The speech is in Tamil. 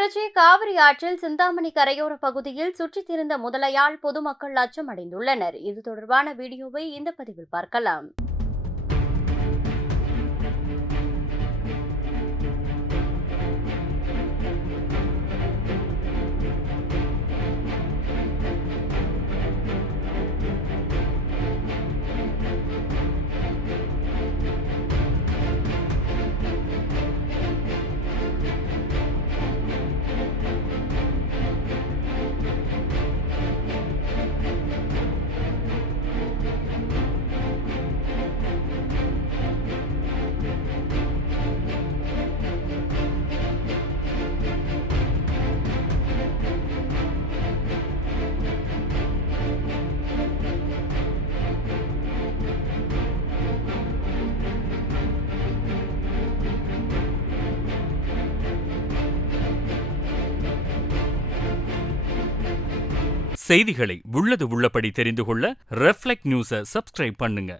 திருச்சி காவிரி ஆற்றில் சிந்தாமணி கரையோர பகுதியில் சுற்றித் திரிந்த முதலையால் பொதுமக்கள் அச்சமடைந்துள்ளனர். இது தொடர்பான வீடியோவை இந்த பதிவில் பார்க்கலாம். செய்திகளை உள்ளது உள்ளபடி தெரிந்து கொள்ள ரெஃப்ளெக்ட் நியூஸை சப்ஸ்கிரைப் பண்ணுங்க.